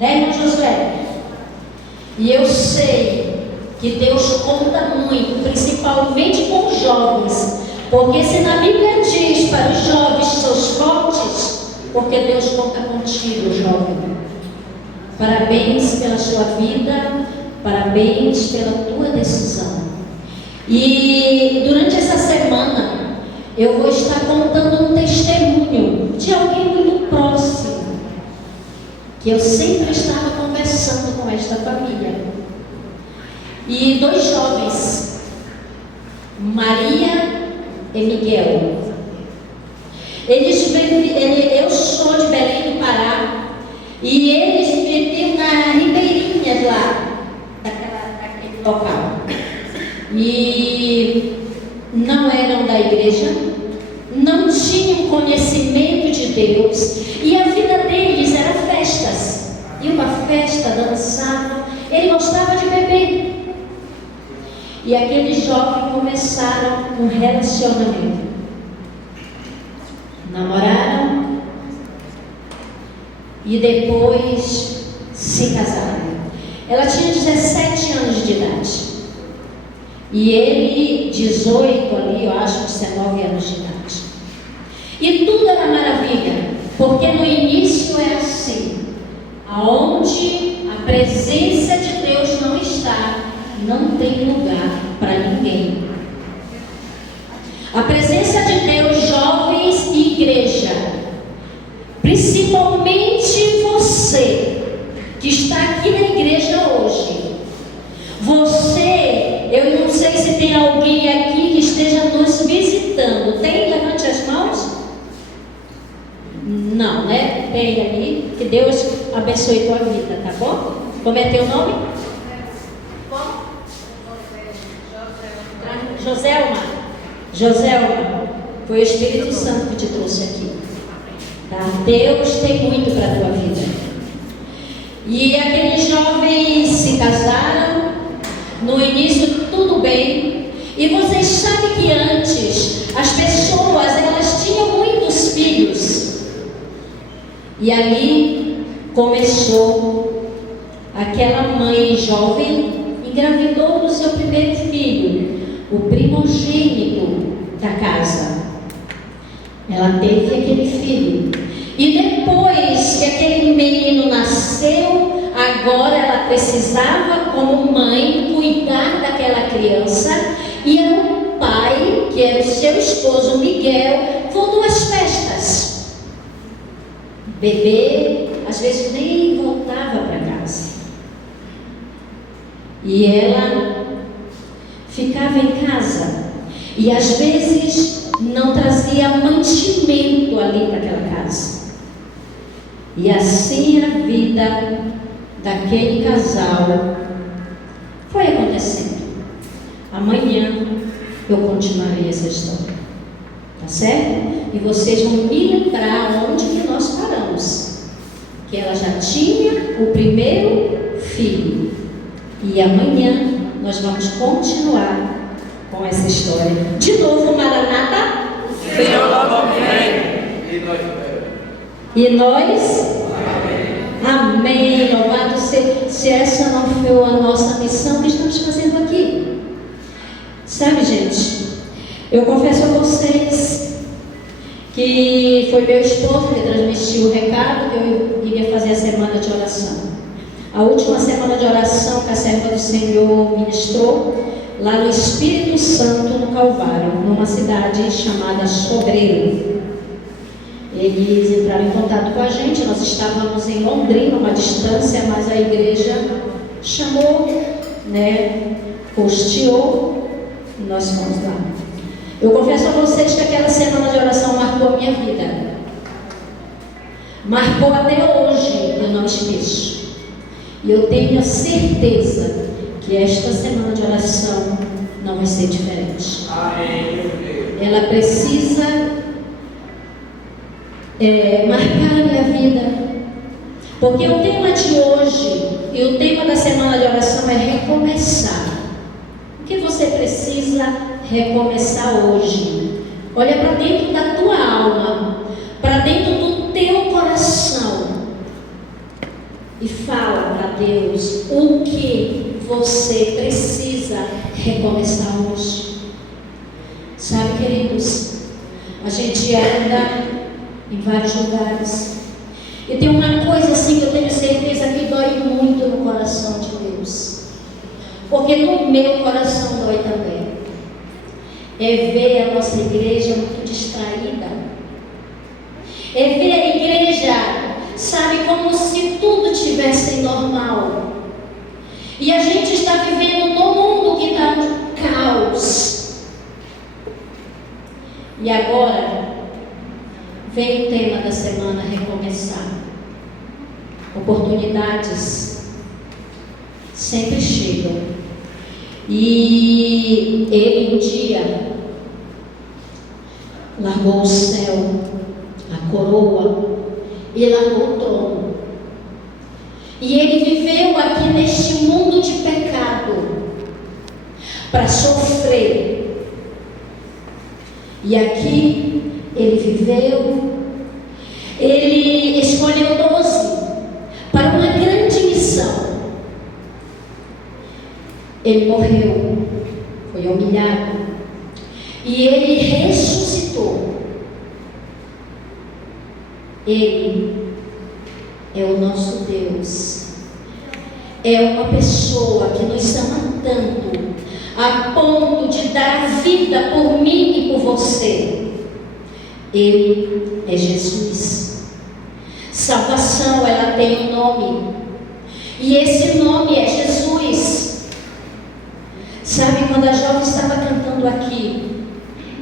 Né, irmão Josué? E eu sei que Deus conta muito, principalmente com os jovens, porque se na Bíblia diz para os jovens seus fortes, porque Deus conta contigo, jovem. Parabéns pela sua vida, parabéns pela tua decisão. E durante essa semana eu vou estar contando um testemunho de alguém muito próximo, que eu sempre estava conversando com esta família. E dois jovens, Maria e Miguel. Eu sou de Belém do Pará, e eles viviam na ribeirinha lá, daquele local. E não eram da igreja, não tinham conhecimento de Deus, e a vida deles era festas. E uma festa, dançavam, ele gostava de beber. E aqueles jovens começaram um relacionamento. Namoraram e depois se casaram. Ela tinha 17 anos de idade. E ele, 18 ali, eu acho, 19 anos de idade. E tudo era maravilha, porque no início é assim: aonde a presença de Deus não está, não tem lugar para ninguém. A presença de Deus, jovens e igreja, principalmente você que está aqui na igreja hoje, você, eu não sei se tem alguém aqui que esteja nos visitando. Tem? Levante as mãos. Não, né? Tem ali. Que Deus abençoe tua vida, tá bom? Como é teu nome? Joselma, foi o Espírito Santo que te trouxe aqui, tá? Deus tem muito para a tua vida. E aqueles jovens se casaram, no início tudo bem, e vocês sabem que antes as pessoas, elas tinham muitos filhos, e ali começou aquela mãe jovem, engravidou do seu primeiro filho, o primogênito da casa. Ela teve aquele filho, e depois que aquele menino nasceu, agora ela precisava, como mãe, cuidar daquela criança. E o pai, que era o seu esposo Miguel, voltou às festas. Bebê, às vezes nem voltava para casa, e ela ficava em casa, e às vezes não trazia mantimento ali para aquela casa. E assim a vida daquele casal foi acontecendo. Amanhã eu continuarei essa história, tá certo? E vocês vão me lembrar onde que nós paramos, que ela já tinha o primeiro filho, e amanhã nós vamos continuar com essa história. De novo, Maranata. Senhor, logo vem. E nós? Amém. Louvado seja. Se essa não for a nossa missão que estamos fazendo aqui. Sabe, gente, eu confesso a vocês que foi meu esposo que transmitiu o recado que eu iria fazer a semana de oração. A última semana de oração que a serva do Senhor ministrou lá no Espírito Santo, no Calvário, numa cidade chamada Sobreiro. Eles entraram em contato com a gente. Nós estávamos em Londrina, uma distância, mas a igreja chamou, né, custeou, e nós fomos lá. Eu confesso a vocês que aquela semana de oração marcou a minha vida, marcou até hoje, eu não esqueço. E eu tenho a certeza que esta semana de oração não vai ser diferente. Amém. Ela precisa marcar a minha vida, porque o tema de hoje e o tema da semana de oração é recomeçar. O que você precisa recomeçar hoje? Olha para dentro da tua alma, para dentro do teu coração. e fala para Deus o que você precisa recomeçar hoje. Sabe, queridos, a gente anda em vários lugares e tem uma coisa assim que eu tenho certeza que dói muito no coração de Deus, porque no meu coração dói também, é ver a nossa igreja muito distraída, é ver a igreja, sabe, como se tudo tivesse normal, e a gente está vivendo num mundo que está no caos. E agora vem o tema da semana: recomeçar. Oportunidades sempre chegam. E ele um dia largou o céu, a coroa, e largou o trono. E ele viveu aqui neste mundo de pecado para sofrer. E aqui ele viveu, ele escolheu 12 para uma grande missão. Ele morreu, foi humilhado, e ele ressuscitou. Ele é o nosso Deus, é uma pessoa que nos ama tanto, a ponto de dar a vida por mim e por você. Ele é Jesus. Salvação, ela tem um nome, e esse nome é Jesus. Sabe, quando a jovem estava cantando aqui,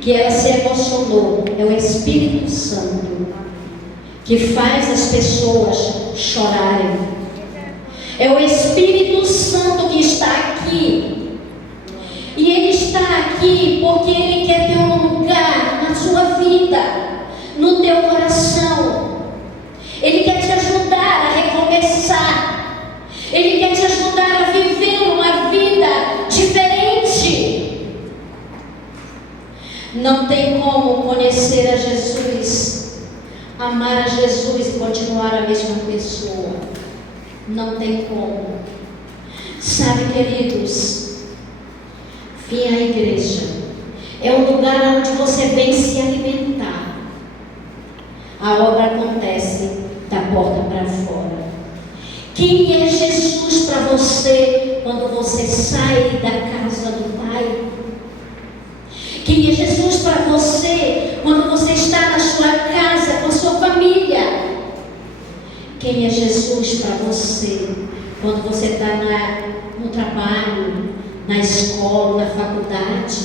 que ela se emocionou, é o Espírito Santo que faz as pessoas chorarem. É o Espírito Santo que está aqui. E Ele está aqui porque Ele quer ter um lugar na sua vida, no teu coração. Ele quer te ajudar a recomeçar. Ele quer te ajudar a viver uma vida diferente. Não tem como conhecer a Jesus, amar a Jesus e continuar a mesma pessoa. Não tem como. Sabe, queridos, vir à igreja é um lugar onde você vem se alimentar. A obra acontece da porta para fora. Quem é Jesus para você quando você sai da casa do Pai? Quem é Jesus para você quando você está na sua casa com a sua família? Quem é Jesus para você quando você está no trabalho, na escola, na faculdade?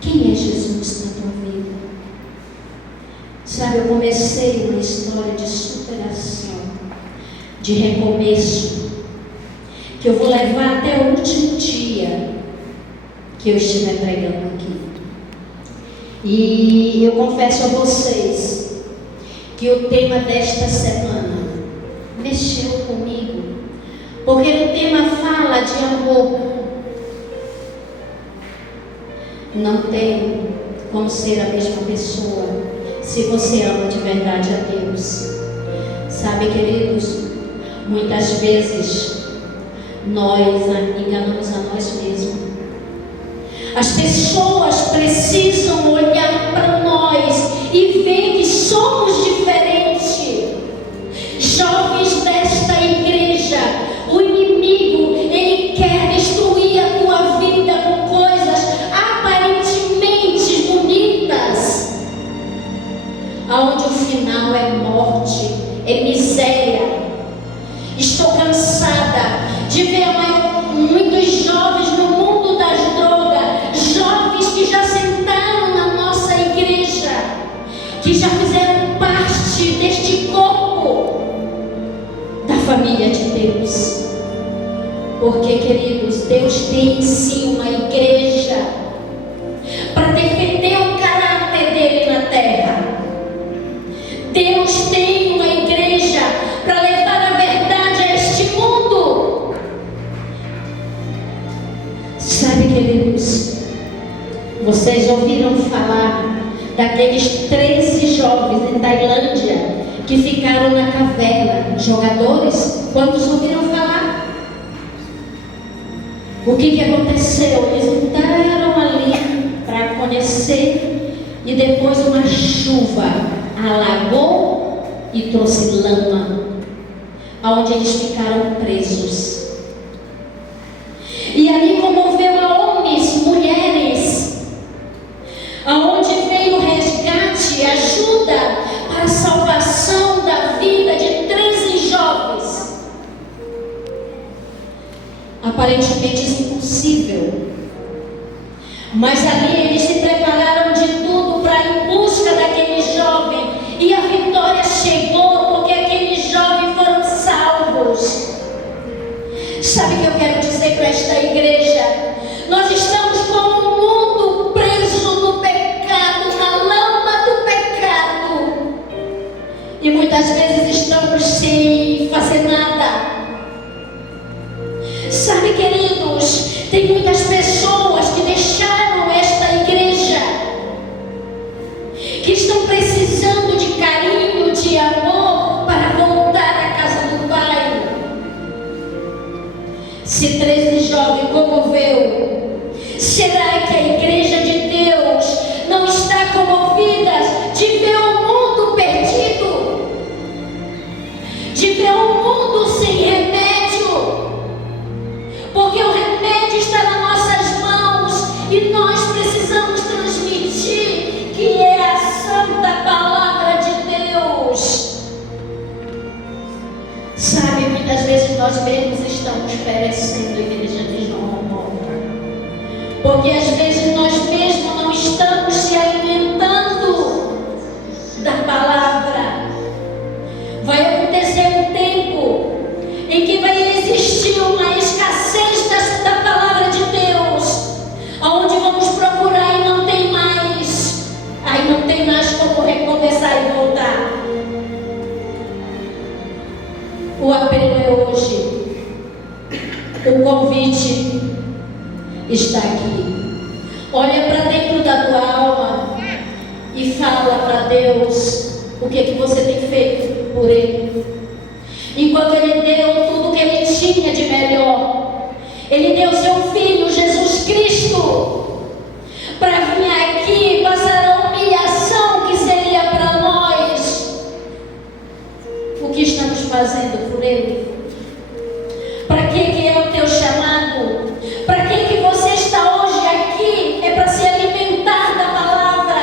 Quem é Jesus na tua vida? Sabe, eu comecei uma história de superação, de recomeço, que eu vou levar até o último dia que eu estiver pregando aqui. E eu confesso a vocês que o tema desta semana mexeu comigo, porque o tema fala de amor. Não tem como ser a mesma pessoa se você ama de verdade a Deus. Sabe, queridos, muitas vezes nós enganamos a nós mesmos. As pessoas precisam olhar para nós e ver que somos diferentes. Jovens desta igreja, o inimigo, ele quer destruir a tua vida com coisas aparentemente bonitas, aonde o final é morte, é miséria. Estou cansada de ver muitos jovens no mundo das drogas, jovens que já sentaram na nossa igreja, que já fizeram parte deste corpo da família de Deus. Porque, queridos, Deus tem sim uma igreja para defender o caráter dele na terra. Deus tem uma igreja para levar a verdade a este mundo. Sabe, queridos, vocês ouviram falar daqueles 13 jovens em Tailândia que ficaram na caverna, jogadores? Quantos ouviram falar? O que aconteceu? Eles entraram ali para conhecer e depois uma chuva alagou e trouxe lama, aonde eles ficaram presos. E ali comoveu a homens, mulheres, aonde veio resgate, ajuda para a salvação da vida de 13 jovens. Aparentemente impossível, mas ali eles se prepararam de tudo para ir em busca daquele jovem, e a vitória chegou porque aqueles jovens foram salvos. Sabe o que eu quero dizer para esta igreja? Nós estamos como um mundo preso no pecado, na lama do pecado, e muitas vezes estamos sem fazer nada. Sabe, queridos, tem muitas pessoas que deixaram esta igreja, que estão precisando de carinho, de amor, para voltar à casa do Pai. Se 13 jovens comoveu, será que a igreja de Deus não está comovida de ver o mundo perdido, de ver o mundo sem remédio? Porque o remédio está nas nossas mãos e nós precisamos transmitir que é a santa palavra de Deus. Sabe, muitas vezes nós mesmos estamos perecendo, igreja de João, porque às vezes nós mesmos não estamos se alimentando da palavra. Vai acontecer um tempo em que vai existir uma escassez da palavra de Deus, onde vamos procurar e não tem mais, aí não tem mais como recomeçar e voltar. O apelo é hoje, o convite está aqui. Olha para dentro da tua alma e fala para Deus o que você tem feito por Ele. Enquanto Ele deu tudo que Ele tinha de melhor, Ele deu seu Filho Jesus Cristo para vir aqui passar a humilhação que seria para nós. O que estamos fazendo por Ele? Para que é o teu chamado? Para que você está hoje aqui? É para se alimentar da palavra.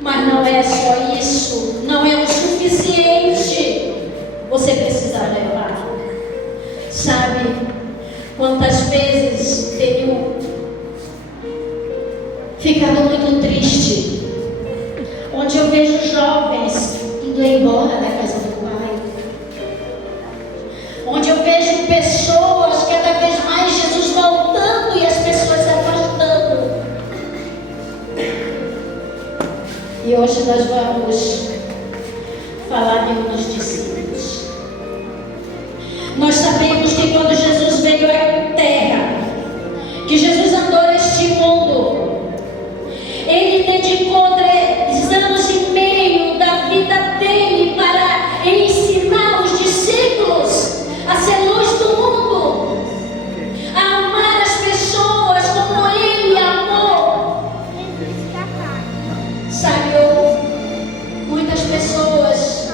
Mas não é só isso, não é o suficiente. Você precisa levar. Sabe quantas vezes tenho ficado muito triste, onde eu vejo jovens indo embora da casa do Pai, onde eu vejo pessoas cada vez mais Jesus voltando e as pessoas se afastando. E hoje nós vamos falar de um dos discípulos. Nós sabemos que quando Jesus veio à terra, que Jesus andou neste mundo, Ele dedicou 3 anos e meio da vida dele para ensinar os discípulos a ser luz do mundo, a amar as pessoas como Ele amou. Sabe, muitas pessoas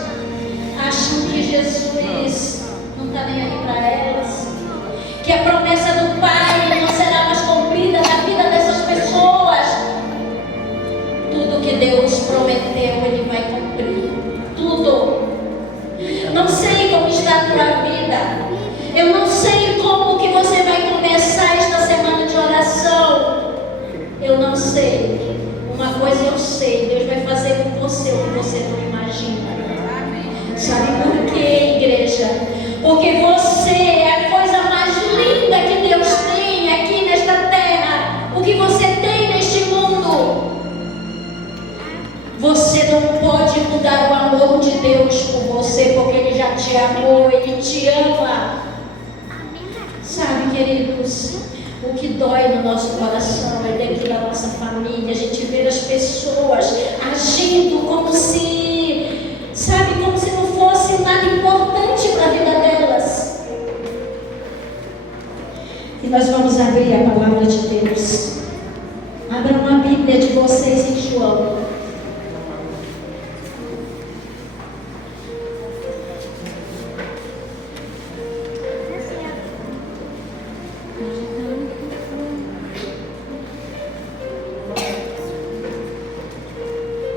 acham que Jesus não está nem aí para elas, que a promessa do Pai não será mais cumprida na vida dessas pessoas. Tudo que Deus prometeu, Ele vai cumprir. Tudo. Não sei como está a tua vida. Eu não sei como que você vai começar esta semana de oração. Eu não sei. Uma coisa eu sei, Deus vai fazer com você o que você não imagina. Sabe por quê, igreja? Porque você é a coisa mais linda que Deus tem aqui nesta terra. O que você tem neste mundo. Você não pode mudar o amor de Deus por você, porque Ele já te amou, Ele te ama. Sabe, queridos, o que dói no nosso coração é dentro da nossa família. A gente vê as pessoas agindo como se, sabe, como se não fosse nada importante para a vida delas. nós vamos abrir a palavra de Deus. Abram a Bíblia de vocês em João.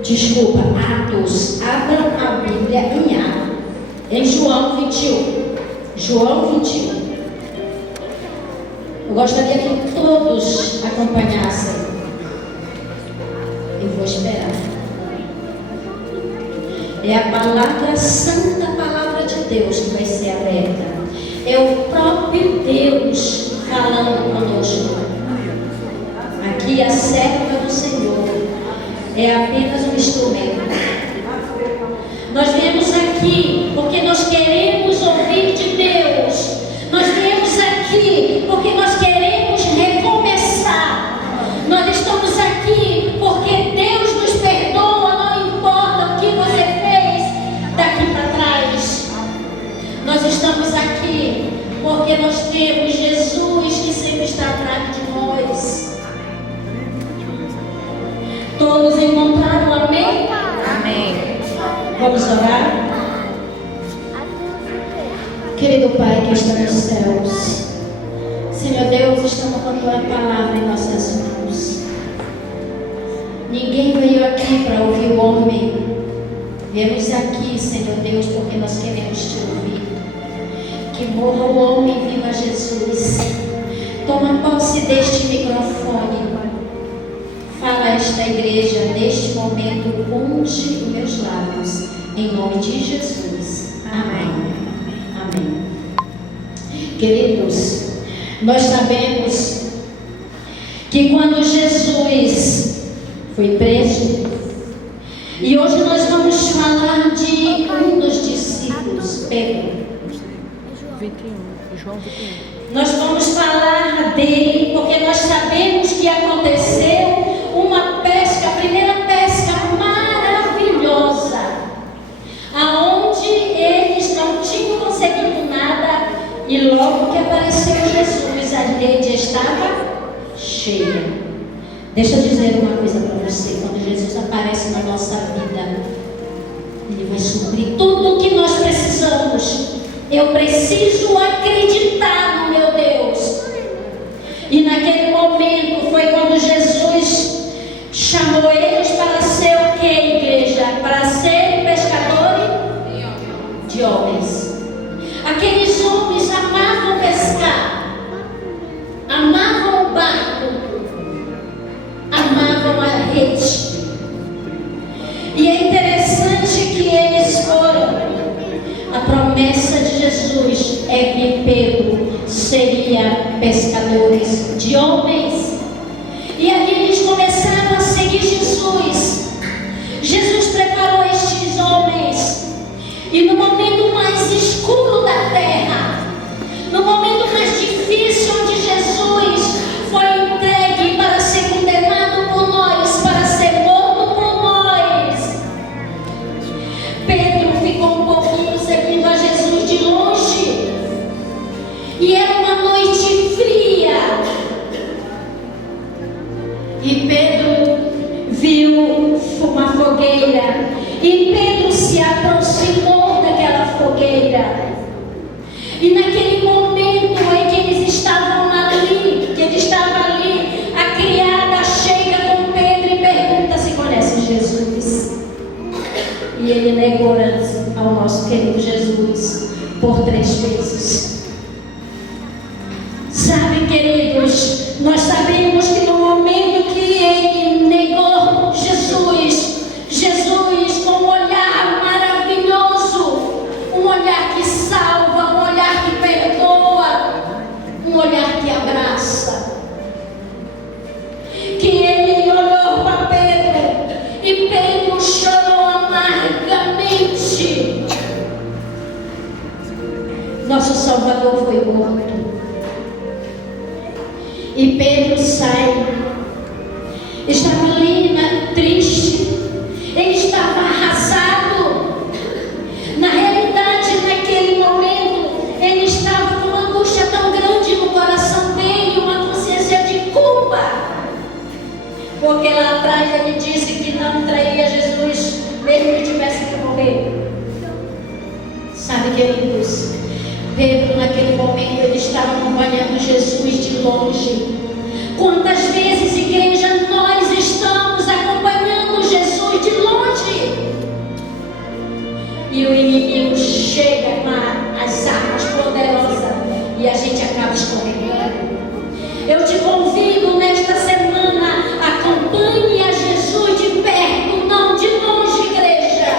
Desculpa, Atos. Abram a Bíblia em Atos. Em João 21. João 21. Eu gostaria que todos acompanhassem. Eu vou esperar. É a palavra, a santa palavra de Deus que vai ser aberta. É o próprio Deus falando conosco. Aqui a serva do Senhor é apenas um instrumento. Nós viemos aqui porque nós queremos ouvir de Deus. Nós viemos aqui porque nós queremos recomeçar. Nós estamos aqui porque Deus nos perdoa, não importa o que você fez daqui para trás. Nós estamos aqui porque nós temos Jesus que sempre está atrás de nós. Todos encontraram, amém? Amém. Vamos orar? Querido Pai que está nos céus, Senhor Deus, estamos com a Tua palavra em nossas mãos. Ninguém veio aqui para ouvir o homem. Viemos aqui, Senhor Deus, porque nós queremos Te ouvir. Que morra o homem e viva Jesus. Toma posse deste microfone. Fala a esta igreja neste momento, unge os meus lábios, em nome de Jesus. Amém. Amém. Queridos, nós sabemos que quando Jesus foi preso, e hoje nós vamos falar de um dos discípulos, Pedro. 21, João 21. Nós vamos falar dele porque nós sabemos que aconteceu uma pesca, a primeira pesca maravilhosa, aonde eles não tinham conseguido nada e logo que apareceu Jesus, a rede estava cheia. Deixa eu dizer uma coisa para você: quando Jesus aparece na nossa vida, Ele vai suprir tudo o que nós precisamos. Eu preciso acreditar no meu Deus. E naquele momento foi quando Jesus chamou eles para ser o que, igreja? Para serem pescadores de homens. Aqueles homens amavam pescar, amavam o barco, amavam a rede. E é interessante que eles foram. A promessa de Jesus é que Pedro seria pescadores de homens. E ali eles começaram a seguir Jesus. Jesus preparou estes homens. E no momento mais escuro da terra, no momento mais difícil, onde Jesus foi entregue para ser condenado por nós, para ser morto por nós, Pedro ficou um pouquinho seguindo a Jesus de longe. E era uma noite fria. E Pedro viu uma fogueira. E Pedro se aproximou daquela fogueira. E naquele momento em que eles estavam ali, que ele estava ali, a criada chega com Pedro e pergunta se conhece Jesus. E ele negou ao nosso querido Jesus por 3 vezes. Sabe, queridos, nós sabemos que no momento que ele negou Jesus, Jesus com um olhar maravilhoso, um olhar que salva, um olhar que perdoa, um olhar que abraça, que ele olhou para Pedro e Pedro chorou amargamente. Nosso Salvador foi morto. E Pedro sai. Estava ali, triste. Ele estava arrasado. Na realidade, naquele momento, ele estava com uma angústia tão grande no coração dele. Porque lá atrás ele disse que não traía Jesus, mesmo que tivesse que morrer. Sabe, queridos, Pedro naquele momento ele estava acompanhando Jesus de longe. Quantas vezes, igreja, nós estamos acompanhando Jesus de longe e o inimigo chega com as armas poderosas e a gente acaba escorregando? Eu te convido nesta semana, acompanhe a Jesus de perto, não de longe, igreja.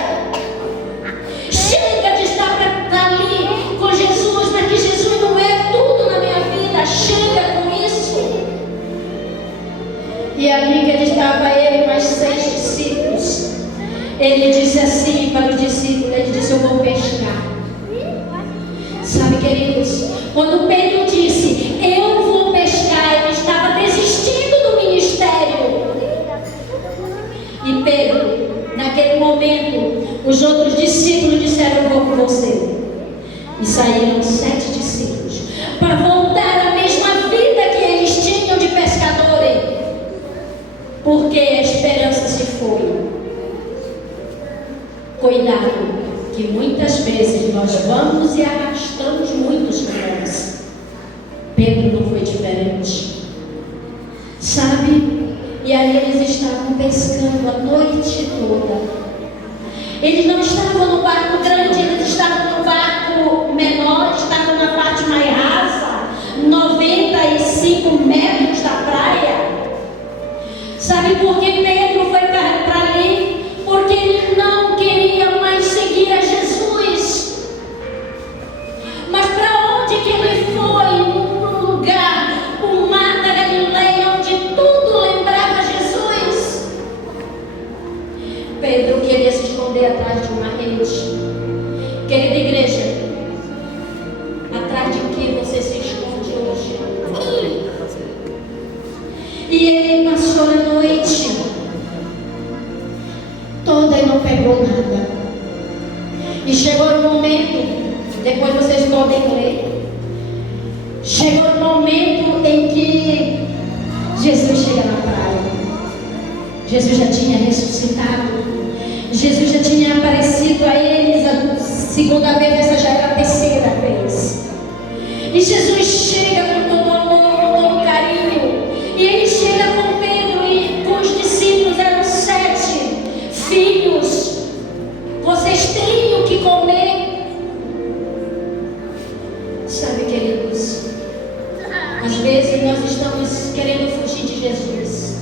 Chega de estar ali com Jesus, mas que Jesus não é tudo na minha vida. Chega com isso. E ali que ele estava, ele mais 6 discípulos. Ele disse assim para o discípulo, ele disse: eu vou pescar. Sabe, queridos, quando Pedro disse, eu vou pescar, ele estava desistindo do ministério. E Pedro, naquele momento, os outros discípulos disseram, eu vou com você. E saíram 7 discípulos para voltar à mesma vida que eles tinham de pescadores, porque a esperança se foi. Cuidado, que muitas vezes nós vamos e arrastamos muitos com nós. Pedro não foi diferente. Sabe? E aí eles estavam pescando a noite toda. Eles não estavam no barco grande, eles estavam no barco menor, estavam na parte mais rasa, 95 metros da praia. Sabe por que Pedro foi para ali? Porque ele não queria mais seguir a Jesus. Mas para onde que ele foi? Num lugar, o mar da Galileia, onde tudo lembrava Jesus. Pedro queria se esconder atrás de uma rede. Querida igreja, atrás de que você se esconde hoje? E ele passou a noite toda e não pegou nada. E chegou o momento, depois vocês podem ler, chegou o momento em que Jesus chega na praia. Jesus já tinha ressuscitado. Jesus já tinha aparecido a eles a segunda vez, essa já era a terceira vez. E Jesus chega com todo amor, com todo carinho. E ele chega com Pedro e com os discípulos, eram 7 filhos. Vocês têm o que comer. Sabe, queridos, às vezes nós estamos querendo fugir de Jesus.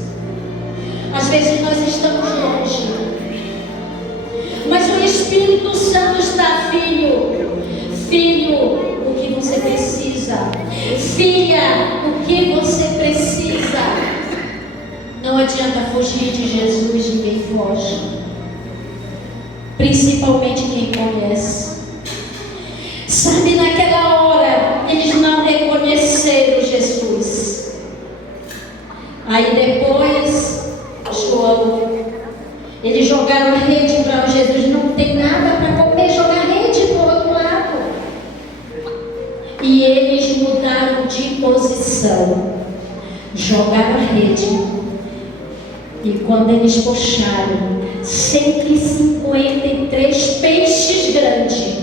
Às vezes nós estamos longe. Mas o Espírito Santo está, filho, o que você precisa. Filha, o que você precisa. Não adianta fugir de Jesus, ninguém foge. Principalmente quem conhece. Sabe, naquela hora, eles não reconheceram Jesus. Aí depois, João, eles jogaram a rede para Jesus, não tem nada para comer, jogar a rede para o outro lado. E eles mudaram de posição, jogaram a rede. E quando eles puxaram, 153 peixes grandes.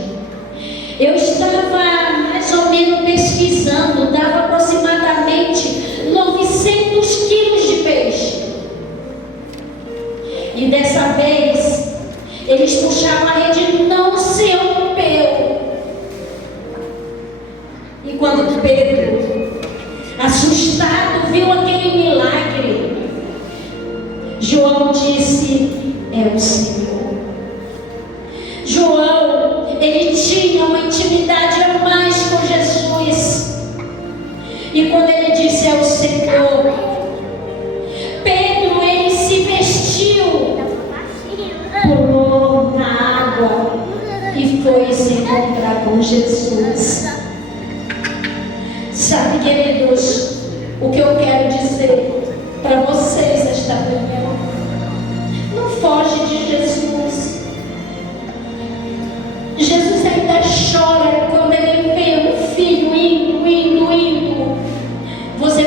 Eu estava mais ou menos pesquisando, dava aproximadamente 900 quilos de peixe. E dessa vez, eles puxaram a rede e não se rompeu. E quando Pedro, assustado, viu aquele milagre, João disse, é o Senhor. João, ele tinha uma intimidade a mais com Jesus. E quando ele disse, é o Senhor, Pedro, ele se vestiu, pulou na água e foi se encontrar com Jesus. Sabe, queridos, o que eu quero dizer para vocês esta manhã? Não foge de Jesus. Jesus ainda chora quando ele vê um filho indo. Você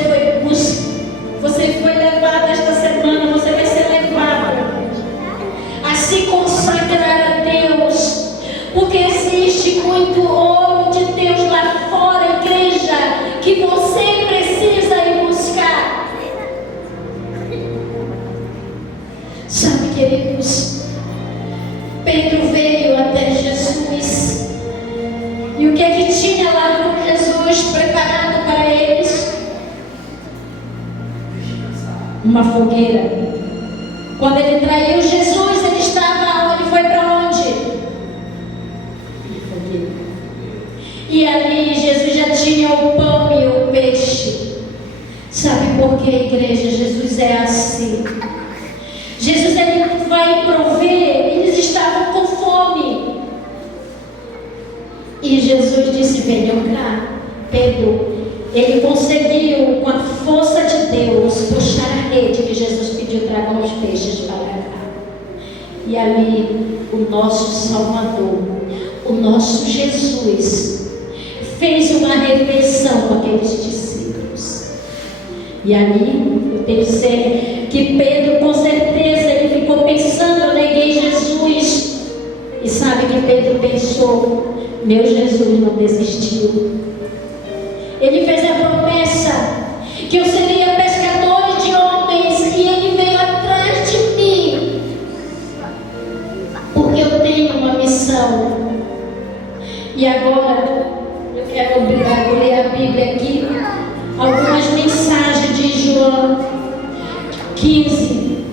foi levado esta semana, numa fogueira. Quando ele traiu Jesus, ele estava onde? Foi para onde? Fogueira. E ali Jesus já tinha o pão e o peixe. Sabe por que, igreja? Jesus é assim. Jesus, ele vai prover. Eles estavam com fome. E Jesus disse: venham cá. Pedro, ele conseguiu, com a força de Deus, puxar a rede que Jesus pediu: tragam os peixes para cá. E ali o nosso Salvador, o nosso Jesus, fez uma refeição com aqueles discípulos. E ali eu pensei que Pedro, com certeza, ele ficou pensando: eu neguei Jesus. E sabe que Pedro pensou: meu Jesus não desistiu. Ele fez a promessa que eu seria pescador de homens, e ele veio atrás de mim, porque eu tenho uma missão. E agora eu quero ler a Bíblia aqui, algumas mensagens de João 15,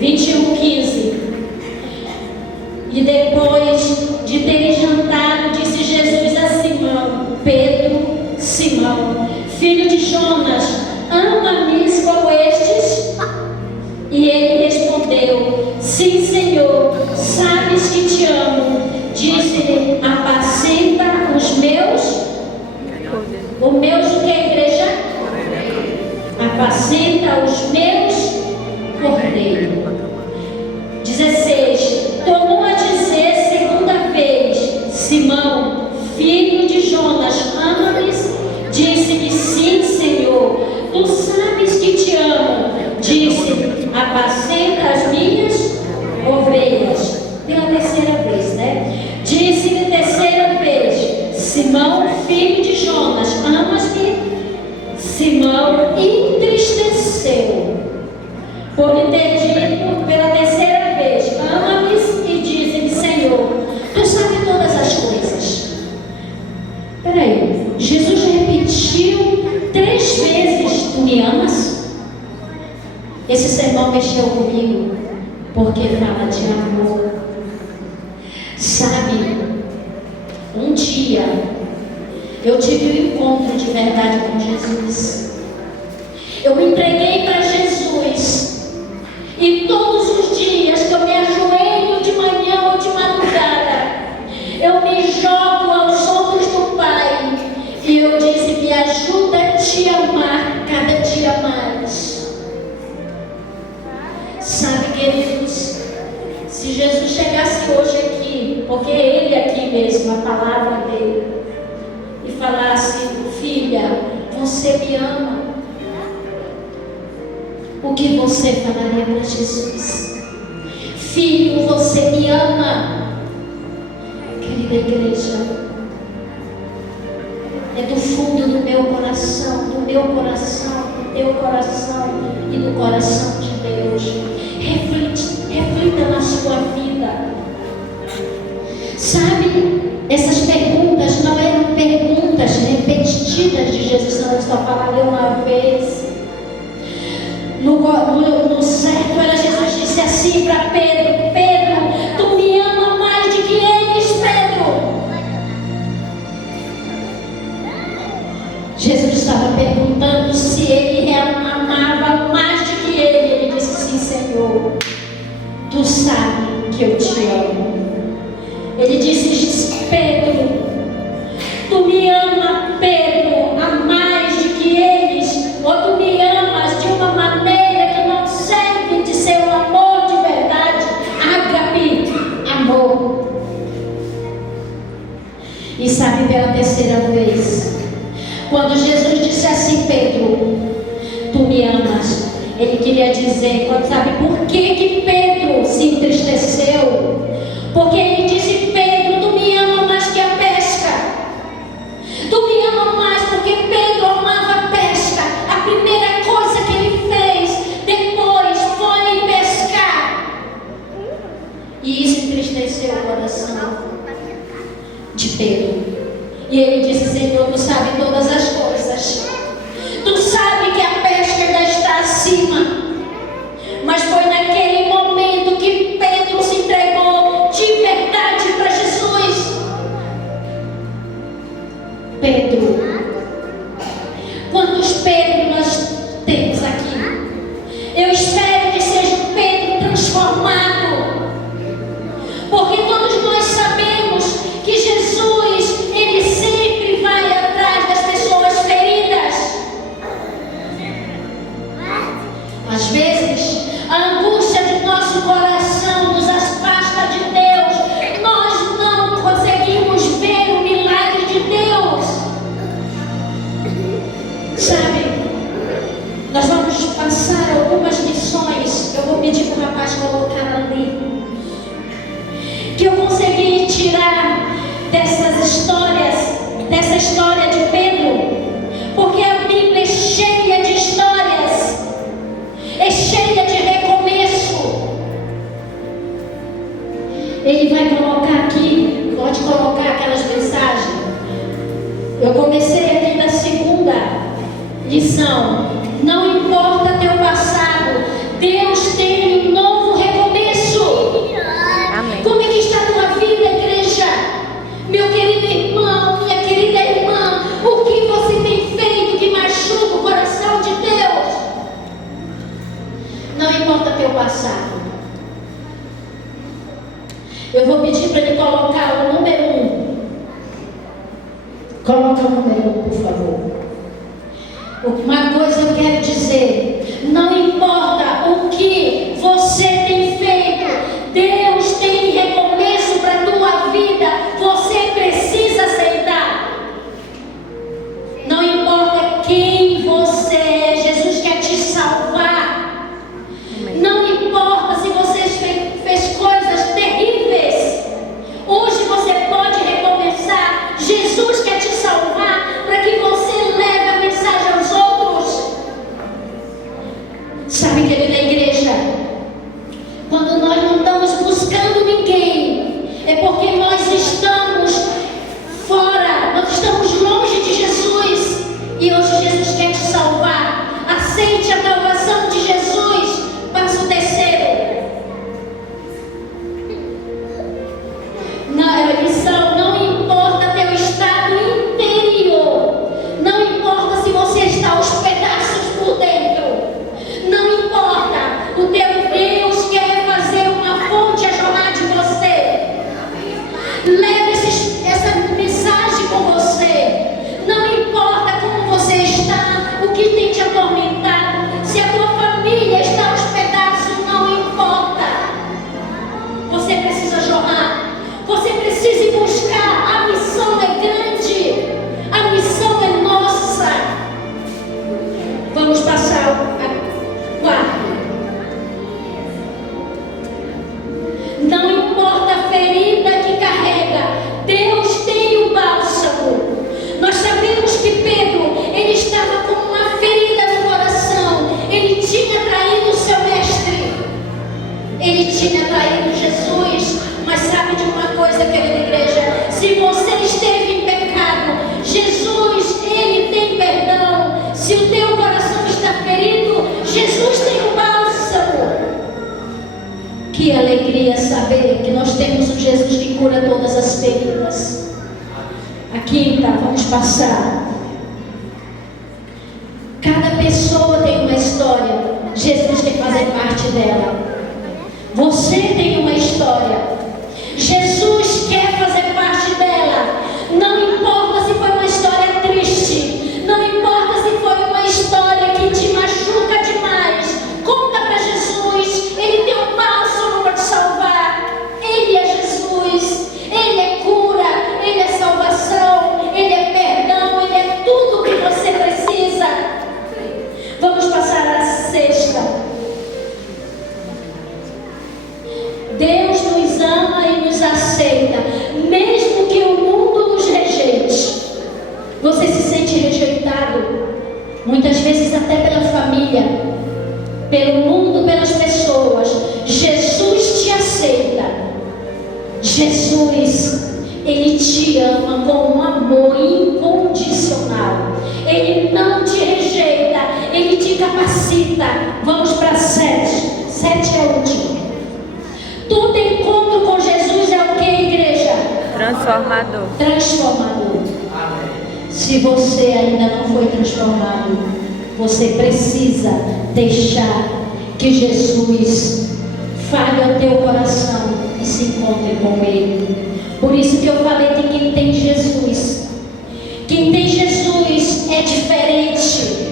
21, 15. E depois de terem jantado, disse Jesus a Simão: Pedro, Simão, filho de Jonas, ama-me como estes? E ele respondeu: sim, Senhor, sabes que te amo. Disse-lhe: apacenta os meus o que, igreja? Apacenta os meus cordeiros. 16. Tornou a dizer segunda vez: Simão, filho de Jonas, ama-me? Disse-lhe: sim, Senhor, tu sabes que te amo. Disse: apacenta as minhas ovelhas. Pela terceira vez, né? Disse-lhe terceira vez: Simão, filho de Jonas, amas-me? Simão entristeceu por lhe ter dito pela terceira vez: ama-me? E disse-lhe: Senhor, tu sabes todas as coisas. Peraí, Jesus repetiu 3 vezes: tu me amas? Esse sermão mexeu comigo, porque fala de amor. Sabe, um dia eu tive um encontro de verdade com Jesus. Eu me entreguei para Jesus, e todos os dias que eu me ajoelho de manhã ou de madrugada, eu me jogo aos ombros do Pai, e eu disse: me ajuda a te amar cada dia mais. Sabe, queridos, se Jesus chegasse hoje aqui, porque é Ele aqui mesmo, a palavra dele, e falasse: filha, você me ama, o que você falaria para Jesus? Filho, você me ama? Querida igreja, é do fundo do meu coração, do meu coração, do teu coração e do coração de Deus. Reflita na sua vida. Sabe, essas perguntas não eram perguntas repetidas de Jesus, não, só falaria uma vez. No certo era Jesus disse assim para Pedro: Pedro, tu me ama mais do que eles, Pedro. Jesus estava perguntando se ele amava mais do que ele. Ele disse: sim, Senhor, tu sabes que eu te amo. Ele disse: Pedro, tu me ama, Pedro, a mais do que eles, ou tu me amas de uma maneira que não serve de ser um amor de verdade, ágape, amor. E sabe, pela terceira vez, quando Jesus disse assim: Pedro, tu me amas, ele queria dizer, sabe por que Pedro se entristeceu? Porque ele disse: Pedro, tu me ama mais que a pesca. Tu me ama mais porque Pedro amava a pesca. A primeira coisa que ele fez depois foi pescar. E isso entristeceu o coração de Pedro. E ele disse: Senhor, tu sabes todas as coisas. Tu sabes que a pesca já está acima Eu comecei aqui na segunda lição. Não importa teu passado, Deus tem um novo recomeço. Amém. Como é que está a tua vida, igreja? Meu querido irmão, minha querida irmã, o que você tem feito que machuca o coração de Deus? Não importa teu passado. Eu vou pedir para ele colocar o número 1. Coloca o número 1, por favor. Uma coisa eu quero dizer: não importa o que você tem feito, Deus tem recomeço para a tua vida. Você precisa aceitar. Não importa quem você é, Jesus quer te salvar. Não importa se você fez coisas terríveis, hoje você pode recomeçar. Jesus quer te salvar para que você leve a mensagem aos outros. Sabe, querida igreja, quando nós não estamos buscando ninguém, é porque nós estamos fora, nós estamos longe de Jesus. E hoje Jesus quer te salvar. Aceite a salvação de Jesus. Passo o terceiro. Na lição: não importa teu estado interior, não importa se você está aos pedaços por dentro, não importa, o teu Deus quer fazer uma fonte a jorrar de você. Leve essa mensagem com você. Não importa como você está, o que tem te atormentado, se a tua família está aos pedaços, não importa. Você precisa jorrar. Você precisa ir buscar. A missão é grande. A missão é nossa. Vamos passar a quarta. Não importa a ferida que carrega, Deus tem o bálsamo. Nós sabemos que Pedro, ele estava com uma ferida no coração. Ele tinha traído o seu mestre. Ele tinha traído Jesus. Mas sabe de uma coisa, querida igreja? Se você esteve em pecado, Jesus, ele tem perdão. Se o teu coração está ferido, Jesus tem o bálsamo. Que alegria saber que nós temos um Jesus que cura todas as feridas. A quinta, vamos passar. Cada pessoa tem uma história. Jesus quer fazer parte dela. Você tem uma história. Jesus quer fazer parte dela. Não importa se foi uma história triste, não importa se foi uma história que te machuca demais. Conta para Jesus. Ele tem um bálsamo para te salvar. Ele é Jesus. Ele é cura. Ele é salvação. Ele é perdão. Ele é tudo o que você precisa. Vamos passar a sexta. Deus nos ama e nos aceita, mesmo que o mundo nos rejeite. Você se sente rejeitado, muitas vezes até pela família, pelo mundo, pelas pessoas. Jesus te aceita. Jesus, ele te ama com um amor incondicional. Ele não te rejeita, ele te capacita. Vamos para 7. 7 é o último. Todo encontro com Jesus é o que, igreja? Transformador. Transformador. Se você ainda não foi transformado, você precisa deixar que Jesus fale ao teu coração e se encontre com Ele. Por isso que eu falei de quem tem Jesus. Quem tem Jesus é diferente.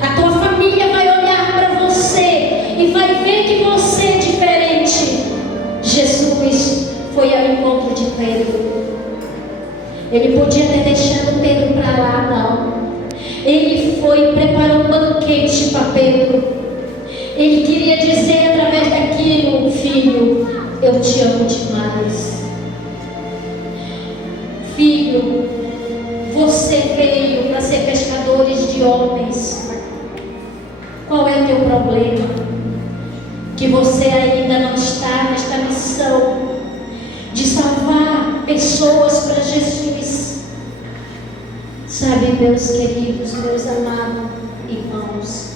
A tua família vai olhar para você e vai ver que você é diferente. Jesus foi ao encontro de Pedro. Ele podia ter deixado Pedro para lá, não. Ele foi e preparou um banquete para Pedro. Ele queria dizer através daquilo: filho, eu te amo demais. Filho, você veio para ser pescadores de homens. Qual é o teu problema? Que você ainda não está nesta missão de salvar pessoas para Jesus. Sabe, meus queridos, meus amados irmãos,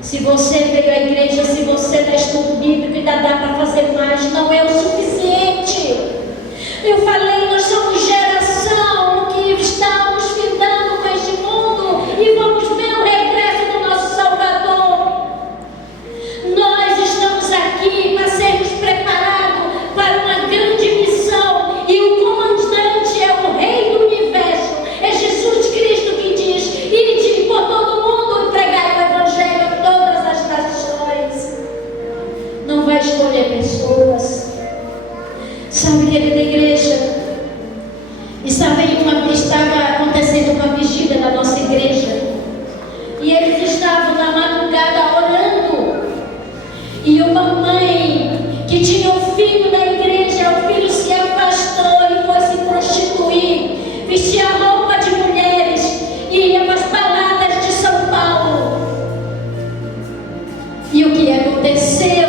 se você veio à igreja, se você dá estudo bíblico, ainda dá para fazer mais, não é o suficiente. Eu falei, nós somos geração que estamos findando com este mundo e vamos ver o regresso do nosso Salvador. Nós estamos aqui para sermos preparados para uma grande missão, e o comandante é o Rei do Universo, é Jesus Cristo que diz: ide por todo mundo e pregai o Evangelho a todas as nações. Não vai escolher pessoas. Sabe, querida igreja, estava acontecendo uma vigília na nossa igreja, e eles estavam na madrugada orando, e uma mãe que tinha um filho na igreja, o filho se afastou e foi se prostituir, vestia roupa de mulheres e ia para as baladas de São Paulo. E o que aconteceu?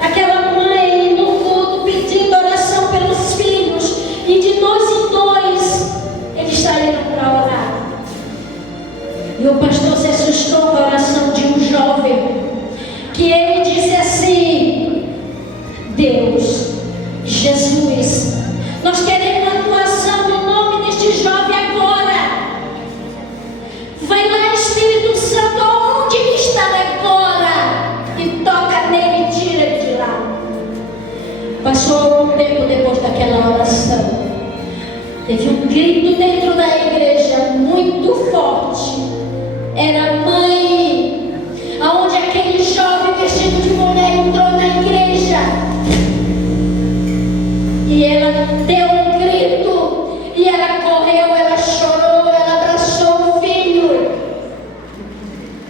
Aquela mãe no culto pedindo oração pelos filhos, e de dois em dois eles saíram para orar. E o pastor se assustou com a oração de um jovem, que ele disse assim: Deus, Jesus, nós queremos a atuação no nome deste jovem agora. Vai lá, Espírito Santo, onde ele está agora, e toca nele e tira ele de lá. Passou um tempo depois daquela oração, teve um grito dentro da igreja muito forte. Era a mãe, aonde aquele jovem vestido de mulher entrou na igreja, e ela deu um grito, e ela correu, ela chorou, ela abraçou o filho.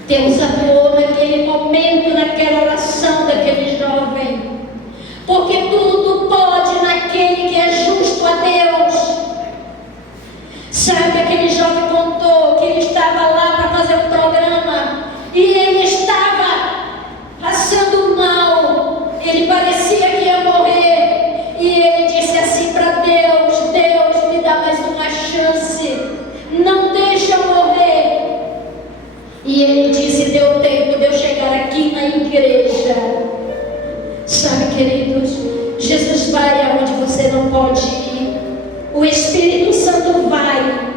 Deus atuou naquele momento, naquela oração daquele jovem, porque tudo pode naquele que é justo a Deus. Sabe, aquele jovem contou que ele estava lá para fazer um programa, e ele estava passando mal, ele parecia que ia morrer, e ele disse assim para Deus: Deus, me dá mais uma chance, não deixa eu morrer. E ele disse: deu tempo de eu chegar aqui na igreja. Sabe, queridos, Jesus vai aonde você não pode ir. O Espírito Santo vai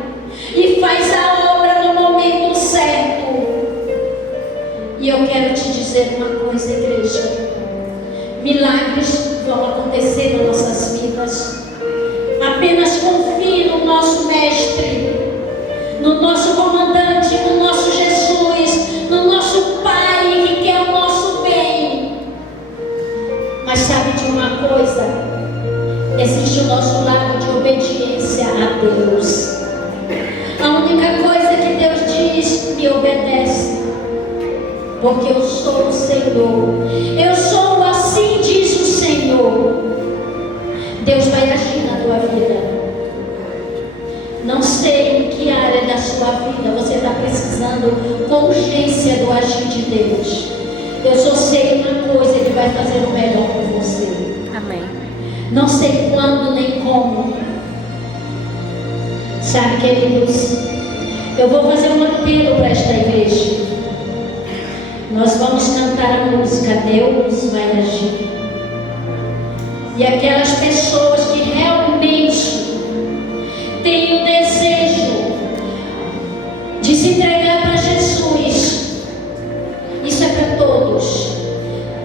e faz a obra no momento certo. E eu quero te dizer uma coisa, igreja: milagres vão acontecer nas nossas vidas. Apenas confie no nosso Mestre, no nosso comandante, no nosso Jesus, no nosso Pai que quer o nosso bem. Mas sabe de uma coisa? Existe o nosso lado de obediência a Deus. A única coisa que Deus diz: me obedece, porque eu sou o Senhor. Eu sou, assim diz o Senhor. Deus vai agir na tua vida. Não sei em que área da sua vida você está precisando com urgência do agir de Deus. Eu só sei uma coisa: Ele vai fazer o melhor por você. Amém. Não sei quando nem como. Sabe, queridos, eu vou fazer um apelo para esta igreja. Nós vamos cantar a música Deus vai agir. E aquelas pessoas que realmente têm o desejo de se entregar para Jesus, isso é para todos,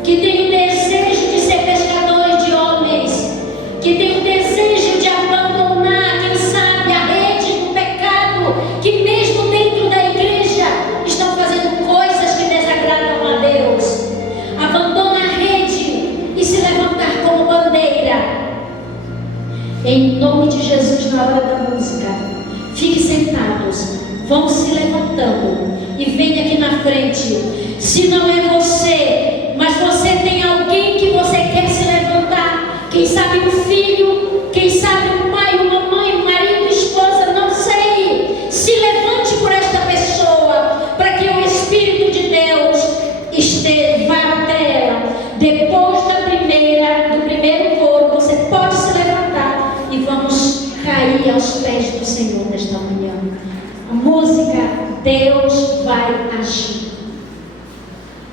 que tem o desejo de ser pescadores de homens, que tem o desejo de abandonar, quem sabe, a rede do pecado, que mesmo dentro da igreja estão fazendo coisas que desagradam a Deus. Abandona a rede e se levantar como bandeira. Em nome de Jesus, na hora da música, fique sentados, vão se levantando e venha aqui na frente. Se não é você, mas você tem alguém que você quer se levantar, quem sabe um filho, quem sabe um pai, uma mãe, um marido, esposa, não sei. Se levante por esta pessoa, para que o Espírito de Deus vá até ela. Depois do primeiro coro, você pode se levantar e vamos cair aos pés do Senhor nesta manhã. Deus vai agir.